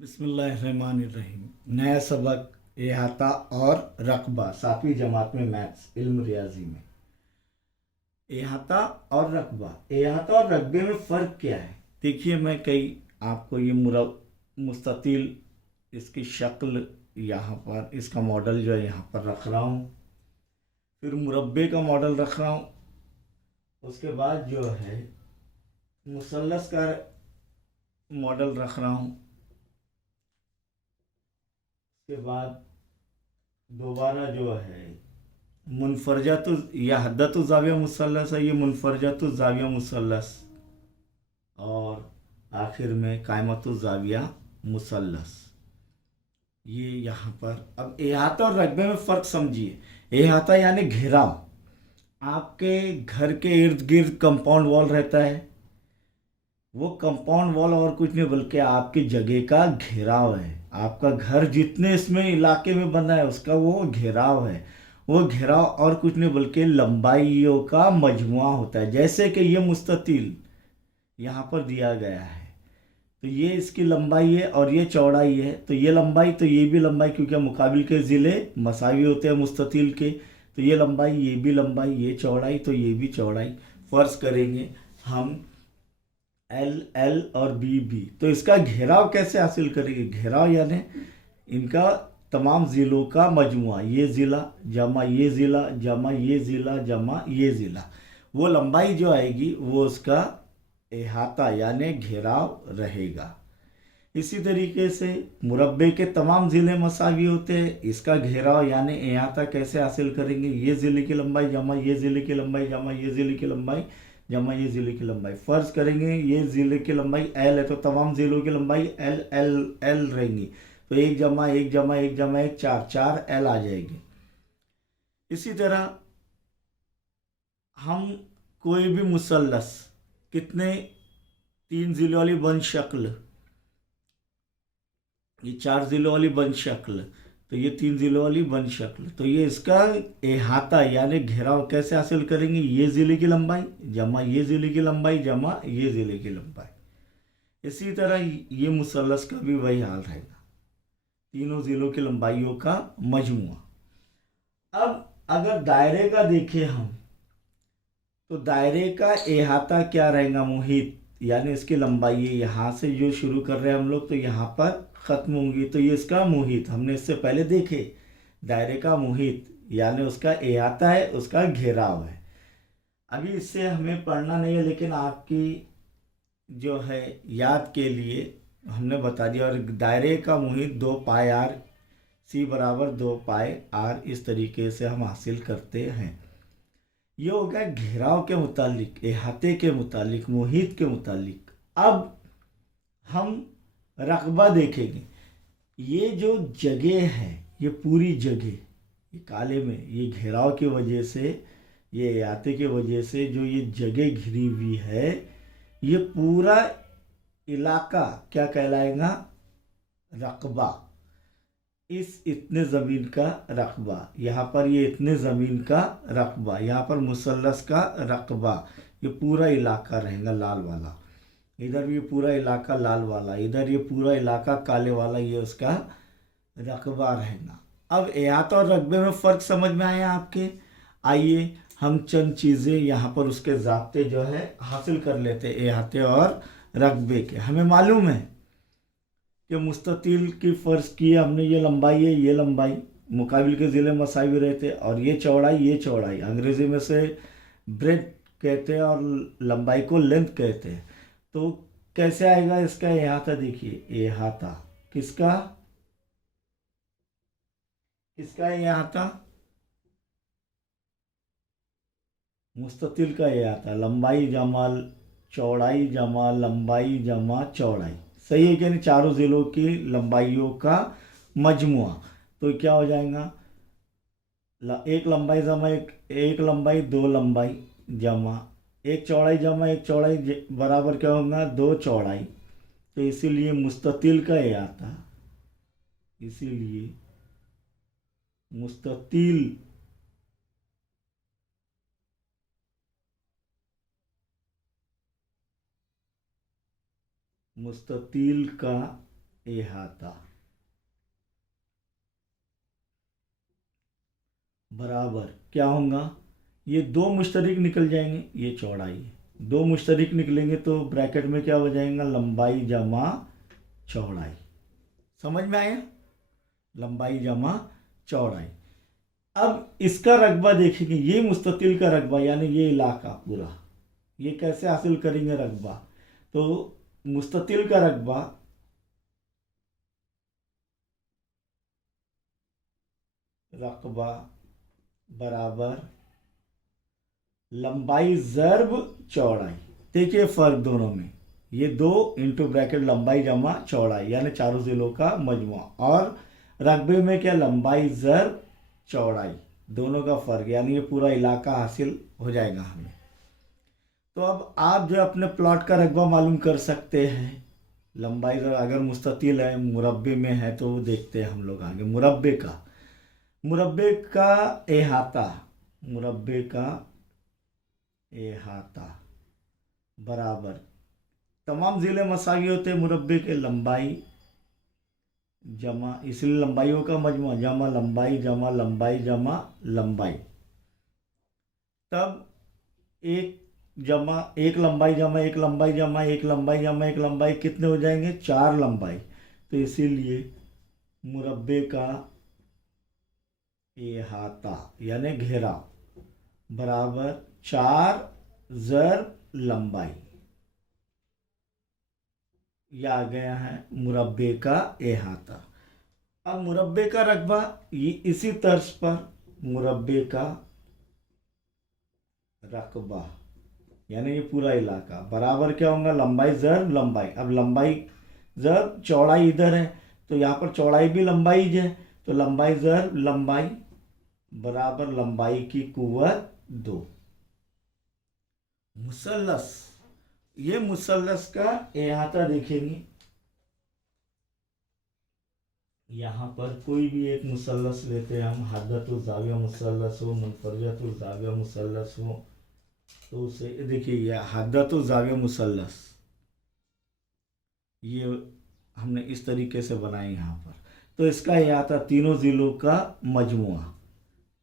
बिस्मिल्लाहिर्रहमानिर्रहीम। नया सबक इहाता और रकबा, 7वीं जमात में मैथ्स इल्म रियाजी में। इहाता और रकबा, इहाता और रकबे में फ़र्क क्या है? देखिए, मैं कई आपको ये मुस्ततिल इसकी शक्ल यहाँ पर, इसका मॉडल जो है यहाँ पर रख रहा हूँ। फिर मुरब्बे का मॉडल रख रहा हूँ। उसके बाद जो है मुसल्लस का मॉडल रख रहा हूँ। उसके बाद दोबारा जो है मुनफरजातु या हद्दतु ज़ाविया मुसल्लस है, ये मुनफरजातु ज़ाविया मुसल्लस। और आखिर में कायमतु ज़ाविया मुसल्लस। ये यहाँ पर अब इहाता और रकबे में फ़र्क समझिए। इहाता यानी घेराव। आपके घर के इर्द गिर्द कंपाउंड वॉल रहता है। वो कंपाउंड वॉल और कुछ नहीं बल्कि आपकी जगह का घेराव है। आपका घर जितने इसमें इलाके में बना है उसका वो घेराव है। वो घेराव और कुछ नहीं बल्कि लंबाइयों का मजमुआ होता है। जैसे कि ये मुस्ततिल यहाँ पर दिया गया है, तो ये इसकी लंबाई है और ये चौड़ाई है। तो ये लंबाई तो ये भी लंबाई, क्योंकि मुकाबिल के ज़िले मसावी होते हैं मुस्ततिल के। तो ये लंबाई, ये भी लंबाई, ये चौड़ाई तो ये भी चौड़ाई। फ़र्ज़ करेंगे हम एल एल और बी बी, तो इसका घेराव कैसे हासिल करेंगे? घेराव यानी इनका तमाम ज़िलों का मजमुआ, ये ज़िला जमा ये ज़िला जमा ये ज़िला जमा ये ज़िला। वो लंबाई जो आएगी वो उसका इहाता यानी घेराव रहेगा। इसी तरीके से मुरब्बे के तमाम ज़िले मसावी होते हैं। इसका घेराव यानी इहाता कैसे हासिल करेंगे? ये ज़िले की लंबाई जमा ये ज़िले की लंबाई जमा ये ज़िले की लंबाई जमा ये ज़िले की लंबाई। फ़र्ज़ करेंगे ये ज़िले की लंबाई एल है, तो तमाम ज़िलों की लंबाई एल एल एल रहेंगी। तो एक जमा एक जमा एक जमा एक, चार चार एल आ जाएगी। इसी तरह हम कोई भी मुसल्लस, कितने, 3 ज़िलों वाली बन शक्ल, ये 4 ज़िलों वाली बन शक्ल, तो ये 3 ज़िलों वाली बन शक्ल। तो ये इसका अहाता यानी घेराव कैसे हासिल करेंगे? ये ज़िले की लंबाई जमा ये ज़िले की लंबाई जमा ये ज़िले की लंबाई। इसी तरह ये मुसल्लस का भी वही हाल रहेगा, तीनों ज़िलों की लंबाइयों का मजमुआ। अब अगर दायरे का देखें हम, तो दायरे का अहाता क्या रहेगा? मुहित यानी इसकी लंबाई है, यहाँ से जो शुरू कर रहे हैं हम लोग तो यहाँ पर ख़त्म होंगी, तो ये इसका मुहित हमने इससे पहले देखे। दायरे का मुहित यानी उसका अहाता है, उसका घेराव है। अभी इससे हमें पढ़ना नहीं है, लेकिन आपकी जो है याद के लिए हमने बता दिया। और दायरे का मुहित 2 पाई आर सी बराबर 2 पाई आर, इस तरीके से हम हासिल करते हैं। ये हो गया घेराव के मुतालिक, अहाते के मुतालिक, मुहित के मुतालिक। अब हम रकबा देखेंगे। ये जो जगह है, ये पूरी जगह, ये काले में, ये घेराव की वजह से, ये अहाते की वजह से जो ये जगह घिरी हुई है, ये पूरा इलाका क्या कहलाएगा? रकबा। इस इतने ज़मीन का रकबा, यहाँ पर ये इतने ज़मीन का रकबा, यहाँ पर मुसल्लस का रकबा, ये पूरा इलाका रहेगा लाल वाला। इधर भी पूरा इलाका लाल वाला, इधर ये पूरा इलाका काले वाला, ये उसका रकबा रहेगा। अब अहाता और रकबे में फ़र्क समझ में आया आपके? आइए हम चंद चीज़ें यहाँ पर उसके ज़ाब्ते जो है हासिल कर लेते अहाते और रकबे के। हमें मालूम है कि मुस्ततिल की फ़र्ज़ की हमने, ये लंबाई है, ये लंबाई मुकाबिल के ज़िले मसावी रहते, और ये चौड़ाई, ये चौड़ाई अंग्रेज़ी में से ब्रेड कहते हैं और लंबाई को लेंथ कहते हैं। तो कैसे आएगा इसका अहाता? देखिए अहाता किसका, किसका अहाता? मुस्ततिल का अहाता लंबाई जमा चौड़ाई जमा लंबाई जमा चौड़ाई। सही है कि नहीं? चारों ज़िलों की लंबाइयों का मजमुआ। तो क्या हो जाएगा? एक लंबाई जमा एक लंबाई, 2 लंबाई जमा एक चौड़ाई जमा एक चौड़ाई बराबर क्या होगा? 2 चौड़ाई। तो इसीलिए मुस्ततिल का ये आता, इसीलिए मुस्ततिल मुस्ततिल का अहाता बराबर क्या होगा, ये दो मुश्तरिक निकल जाएंगे, ये चौड़ाई है, दो मुश्तरिक निकलेंगे तो ब्रैकेट में क्या हो जाएगा, लंबाई जमा चौड़ाई। समझ में आया, लंबाई जमा चौड़ाई। अब इसका रकबा देखेंगे, ये मुस्ततिल का रकबा यानी ये इलाका पूरा, ये कैसे हासिल करेंगे रकबा, तो मुस्ततिल का रकबा बराबर लंबाई ज़र्ब चौड़ाई। देखिए फ़र्क दोनों में, ये दो इंटू ब्रैकेट लंबाई जमा चौड़ाई यानी चारों ज़िलों का मजमुआ, और रकबे में क्या, लंबाई ज़र्ब चौड़ाई, दोनों का फ़र्क यानी ये पूरा इलाका हासिल हो जाएगा हमें। तो अब आप जो अपने प्लॉट का रकबा मालूम कर सकते हैं, लंबाई अगर मुस्ततिल है, मुरब्बे में है, तो वो देखते हैं हम लोग आगे। मुरब्बे का अहाता, मुरब्बे का अहाता बराबर तमाम ज़िले मसावी होते हैं मुरब्बे के, लंबाई जमा, इसलिए लंबाइयों का मजमूआ जमा लंबाई जमा लंबाई जमा लंबाई, तब एक जमा एक लंबाई जमा एक लंबाई जमा एक लंबाई जमा एक लंबाई, कितने हो जाएंगे, 4 लंबाई। तो इसीलिए मुरब्बे का अहाता यानी घेराव बराबर 4 ज़र्ब लंबाई, यह आ गया है मुरब्बे का अहाता। अब मुरब्बे का रकबा ये इसी तर्ज पर, मुरब्बे का रकबा यानी ये पूरा इलाका बराबर क्या होगा, लंबाई ज़र्ब लंबाई। अब लंबाई ज़र्ब चौड़ाई इधर है, तो यहाँ पर चौड़ाई भी लंबाई है, तो लंबाई ज़र्ब लंबाई बराबर लंबाई की कुव्वत 2। मुसल्लस, ये मुसल्लस का अहाता देखेंगे, यहाँ पर कोई भी एक मुसल्लस लेते हैं हम, हद्दतुल ज़ाविया मुसल्लस हो, मुनफरजतुल ज़ाविया मुसल्लस हो, तो उसे देखिए यह हद्दतुल ज़ाविया मुसल्लस, ये हमने इस तरीके से बनाए यहाँ पर। तो इसका अहाता तीनों ज़िलों का मजमुआ,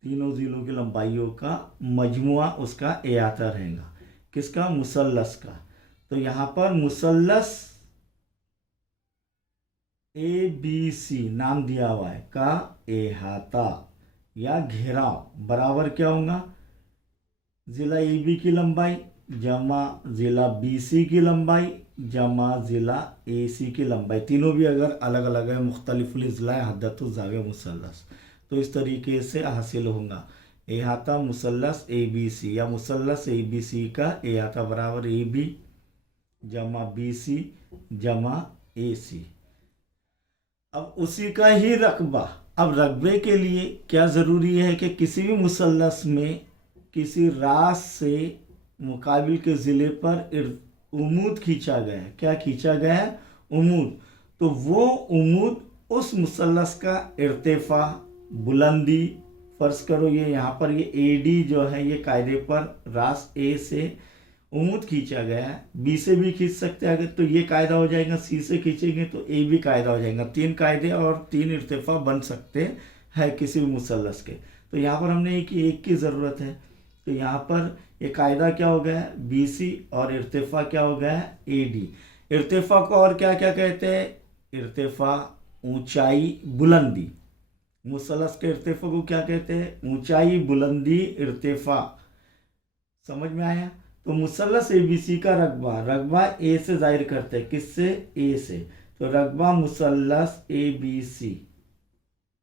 तीनों ज़िलों की लंबाइयों का मजमुआ उसका अहाता रहेगा, किसका, मुसल्लस का। तो यहाँ पर मुसल्लस ABC नाम दिया हुआ है का अहाता या घेराव बराबर क्या होगा, ज़िला AB की लंबाई जमा ज़िला BC की लंबाई जमा ज़िला AC की लंबाई, तीनों भी अगर अलग अलग है, मुख्तलिफ ज़िला हद्दतुल ज़ाविया मुसल्लस, तो इस तरीके से हासिल होगा अहाता मुसल्लस ABC या मुसल्लस ABC का अहाता बराबर AB जमा BC जमा AC। अब उसी का ही रकबा, अब रकबे के लिए क्या ज़रूरी है कि किसी भी मुसल्लस में किसी रास से मुकाबिल के ज़िले पर उमूद खींचा गया है, क्या खींचा गया है, उमूद, तो वो उमूद उस मुसल्लस का इर्तिफा बुलंदी, फ़र्ज़ करो ये यहाँ पर ये AD जो है ये कायदे पर रास A से उमूद खींचा गया है, B से भी खींच सकते हैं अगर, तो ये कायदा हो जाएगा, C से खींचेंगे तो A भी कायदा हो जाएगा, 3 कायदे और 3 इर्तिफा बन सकते हैं किसी भी मुसल्लस के। तो यहाँ पर हमने एक की ज़रूरत है, तो यहाँ पर ये कायदा क्या हो गया है, BC, और इर्तिफा क्या हो गया है, AD। इर्तिफा को और क्या क्या कहते हैं, इर्तिफा ऊंचाई बुलंदी, मुसल्लस के इर्तिफा को क्या कहते हैं, ऊंचाई बुलंदी इर्तिफा। समझ में आया। तो मुसल्लस ABC का रकबा A से जाहिर करते हैं, किससे, A से, तो रकबा मुसल्लस ABC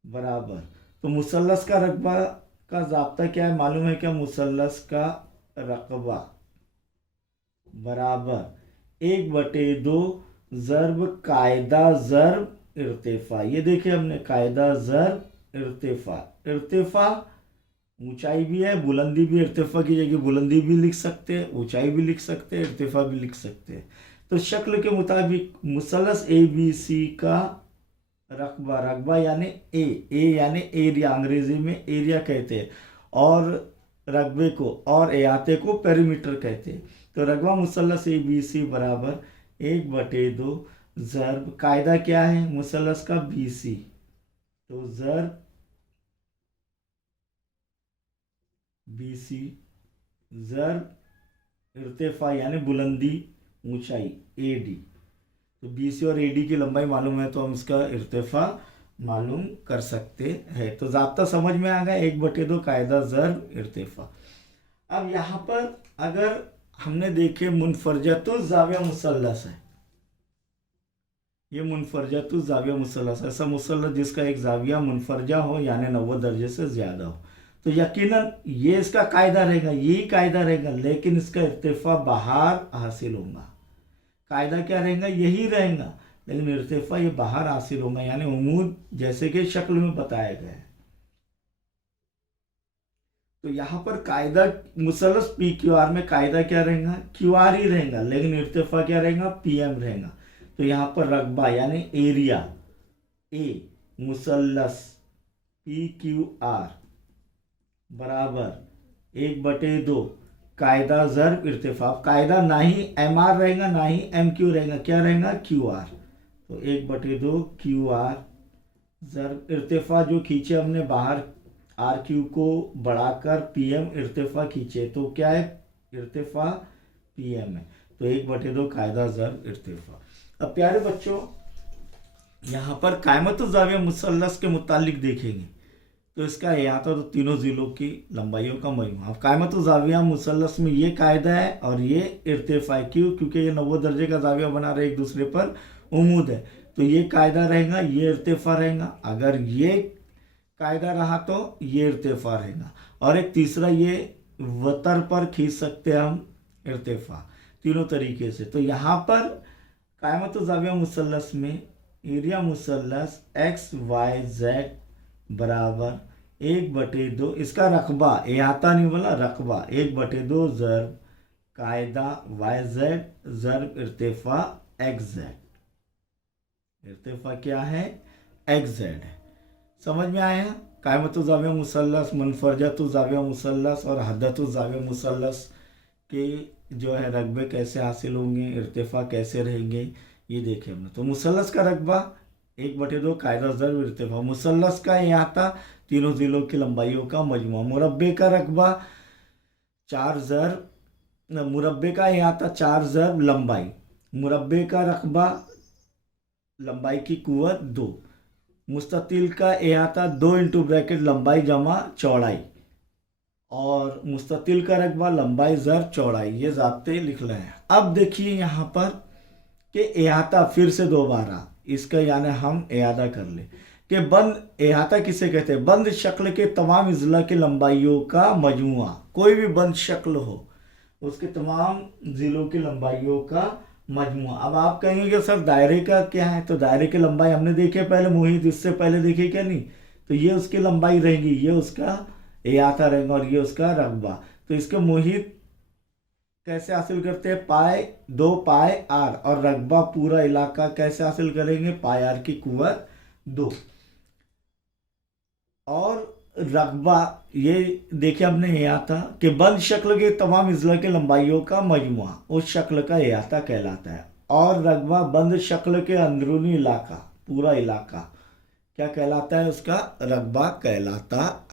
बराबर, तो मुसल्लस का रकबा का ज़ाब्ता क्या है मालूम है क्या, मुसल्लस का रकबा बराबर 1/2 ज़र्ब कायदा ज़र्ब इर्तिफा। ये देखिए हमने कायदा ज़र्ब इर्तिफा, इर्तिफा ऊंचाई भी है बुलंदी भी, इर्तिफा की जगह बुलंदी भी लिख सकते हैं, ऊंचाई भी लिख सकते हैं, इर्तिफा भी लिख सकते हैं। तो शक्ल के मुताबिक मुसल्लस ABC का रकबा यानी ए यानी एरिया, अंग्रेजी में एरिया कहते हैं, और रकबे को और अहाते को पेरीमीटर कहते हैं। तो रकबा मुसल्लस ABC बराबर 1/2 ज़र्ब कायदा क्या है मुसल्लस का BC, तो ज़र्ब BC ज़र्ब इर्तिफा यानी बुलंदी ऊंचाई AD। तो BC और AD की लंबाई मालूम है तो हम इसका इर्तिफा मालूम कर सकते हैं। तो ज़ाब्ता समझ में आ गया, 1/2 कायदा ज़र्ब इर्तिफा। अब यहाँ पर अगर हमने देखे मुनफरजतुज़ ज़ाविया मुसल्लस है, ये मुनफरजतुज़ ज़ाविया मुसल्लस, ऐसा मुसल्लस जिसका एक ज़ाविया मुनफरजा हो यानी 90 दर्जे से ज़्यादा हो, तो यकीनन ये इसका कायदा रहेगा, यही कायदा रहेगा, लेकिन इसका इर्तिफा बाहर हासिल होगा। कायदा क्या रहेगा, यही रहेगा, लेकिन इर्तिफा ये बाहर हासिल होगा, यानी उमूद जैसे कि शक्ल में बताया गया है। तो यहाँ पर कायदा मुसल्लस PQR में कायदा क्या रहेगा, QR ही रहेगा, लेकिन इर्तिफा क्या रहेगा, PM रहेगा। तो यहाँ पर रकबा यानी एरिया A मुसल्लस PQR बराबर 1/2 कायदा ज़र्ब इर्तिफा। कायदा ना ही MR रहेगा ना ही MQ रहेगा, क्या रहेगा, QR। तो 1/2 QR ज़र्ब इर्तिफा जो खींचे हमने बाहर RQ को बढ़ाकर PM इर्तिफा खींचे, तो क्या है, इर्तिफा PM है। तो 1/2 कायदा ज़र्ब इर्तिफा। अब प्यारे बच्चों यहाँ पर कायमतुज़ ज़ाविया मुसल्लस के मुतालिक देखेंगे तो इसका अहाता तो तीनों ज़िलों की लंबाइयों का मजमूआ। अब कायमतुज़ ज़ाविया मुसल्लस में ये कायदा है और ये इर्तिफा है, क्यों, क्योंकि ये 90 दर्जे का ज़ाविया बना रहे, एक दूसरे पर उमूद है, तो ये कायदा रहेगा, ये इर्तिफा रहेगा। अगर ये कायदा रहा तो ये इर्तिफा रहेगा, और एक तीसरा ये वतर पर खींच सकते हैं हम इर्तिफा, तीनों तरीके से। तो यहाँ पर कायमतुज़ ज़ाविया मुसल्लस में एरिया मुसल्लस XYZ बराबर 1/2, इसका रकबा, अहाता नहीं बोला, रकबा 1/2 ज़र्ब कायदा YZ ज़र्ब इर्तिफा XZ। इर्तिफा क्या है, XZ है। समझ में आया, कायमतुज़ ज़ाविया मुसल्लस, मुनफरजतुज़ ज़ाविया मुसल्लस और हद्दतुज़ ज़ाविया मुसल्लस के जो है रकबे कैसे हासिल होंगे, इर्तिफा कैसे रहेंगे, ये देखे हमने। तो मुसल्लस का रकबा 1/2 कायदा ज़र्ब इर्तिफा, मुसल्लस का अहाता तीनों ज़िलों की लंबाइयों का मजमूआ, मुरब्बे का रकबा 4 ज़र्ब, मुरब्बे का अहाता 4 ज़र्ब लंबाई, मुरब्बे का रकबा लंबाई की कुव्वत 2, मुस्ततिल का अहाता 2 इंटू ब्रैकेट लंबाई जमा चौड़ाई, और मुस्ततिल का रकबा लंबाई ज़र्ब चौड़ाई, ये ज़ाब्ते लिख रहे हैं। अब देखिए यहाँ पर कि अहाता फिर से दोबारा इसका यानी हम अहाता कर ले कि बंद, अहाता किसे कहते हैं, बंद शक्ल के तमाम अज़ला की लंबाइयों का मजमुआ, कोई भी बंद शक्ल हो उसके तमाम ज़िलों की लंबाइयों का मजमुआ। अब आप कहेंगे कि सर दायरे का क्या है, तो दायरे की लंबाई हमने देखे पहले, मुहित इससे पहले देखे क्या नहीं, तो ये उसकी लंबाई रहेगी, ये उसका अहाता रहेगा और ये उसका रकबा। तो इसके मुहित कैसे हासिल करते हैं, पाई 2 पाई R, और रकबा पूरा इलाका कैसे हासिल करेंगे, पाई R की कुव्वत 2, और रकबा ये देखे हमने अहाता कि बंद शक्ल के तमाम अज़ला की लंबाइयों का मजमुआ उस शक्ल का अहाता कहलाता है, और रकबा बंद शक्ल के अंदरूनी इलाका, पूरा इलाका क्या कहलाता है, उसका रकबा कहलाता